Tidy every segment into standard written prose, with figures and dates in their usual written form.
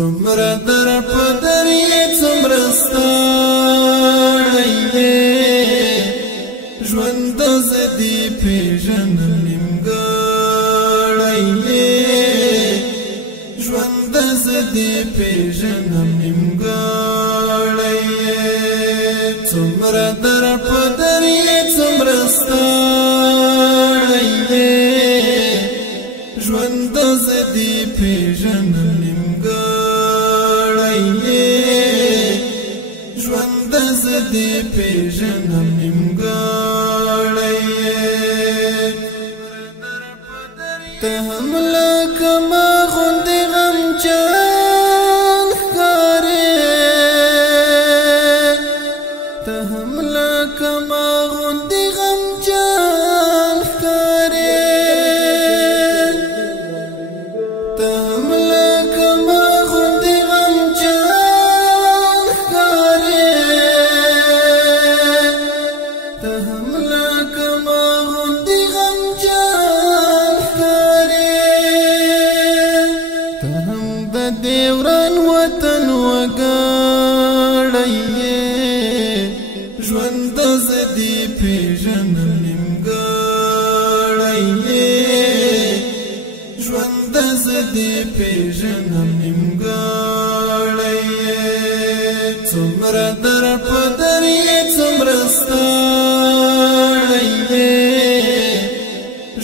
څومره در په در یې څومره ستړی یې ژوند زه دې پېژنم نیمګړی یې ژوند زه دې پېژنم نیمګړی یې څومره در په در یې څومره ستړی یې ژوند زه دې پېژنم نیمګړی یې ژوند زه دې پېژنم نیمګړی یې ته هم لکه ما غوندې غمجن ښکارې ته هم لکه ما غوندې غمجن ښکارې ته هم لکه ما غوندې غمجن ښکارې ته هم لکه ما غوندې غمجن ښکارې ته هم د دې وران وطن وګړی یې ژوند زه دې پېژنم نیمګړی یې ژوند زه دې پېژنم نیمګړی یې څومره در په در یې څومره ستړی یې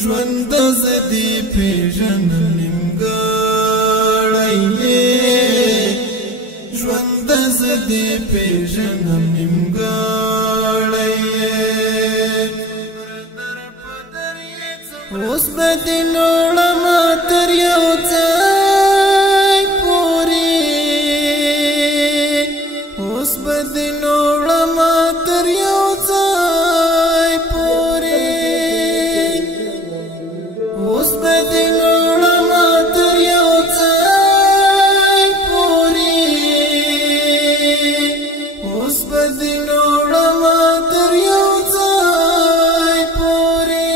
ژوند زه دې پېژنم نیمګړی یې ژوند زه دې پېژنم نیمګړی یې اوس به دې نوړمه تر یو ځای پورې اوس به دې نوړمه تر یو ځای پورې اوس به دې نوړمه تر یو ځای پورې اوس به دې نوړمه تر یو ځای پورې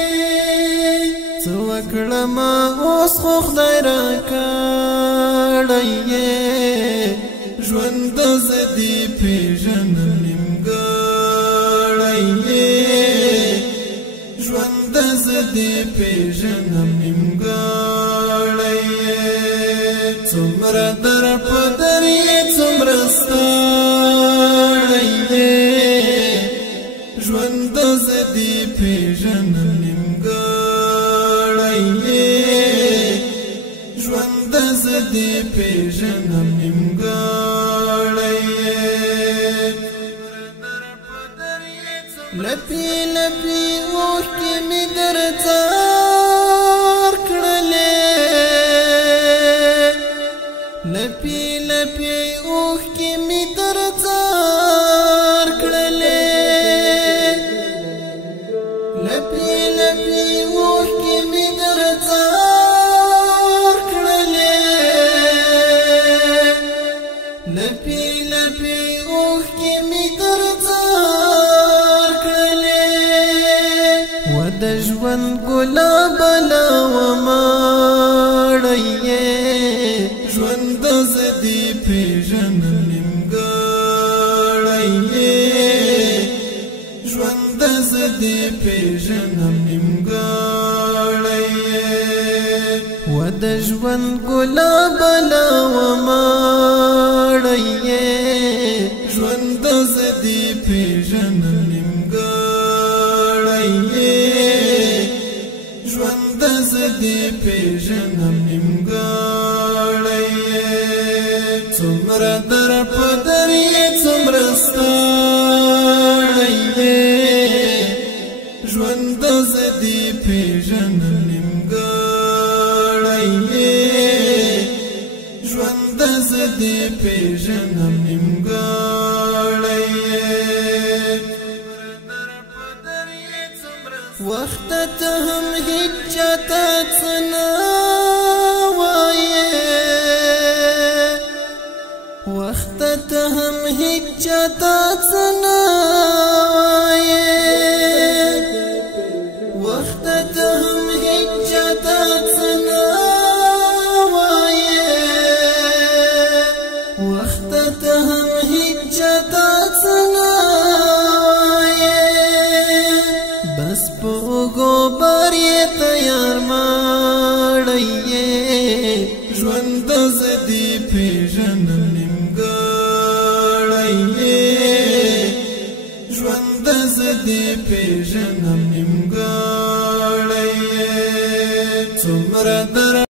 څه وکړمه اوس خو خدای راکړی یې ژوند زه دې پېژنم نیمګړی یې ژوند زه دې پېژنم نیمګړی یې څومره در په در یې څومره ستړی یې ژوند زه دې پېژنم نیمګړی یې ژوند زه دې پېژنم نیمګړی یې لپې لپې اوښکې مې در ځار کړلې لپې لپې اوښکې مې در ځار کړلې لپې لپې اوښکې مې در ځار کړلې لپې لپې اوښکې مې در ځار کړلې و د ژوند ګلاب لا وماړی یې ژوند زه دې پېژنم نیمګړی یې ژوند زه دې پېژنم نیمګړی یې و د ژوند ګلاب لا وماړی یې ژوند زه دې پېژنم نیمګړی یې ژوند زه دې پېژنم نیمګړی یې څومره در په در یې څومره ستړی یې ژوند زه دې پېژنم نیمګړی یې ژوند زه دې پېژنم نیمګړی یې وخت ته هم هیڅ چاته څه نه وایې وخت ته هم هیڅ چاته څه نه وایې وخت ته هم هیڅ چاته څه نه وایې ژوند زدي پیژنم نیمګړی ژوند زدي پیژنم نیمګړی څومره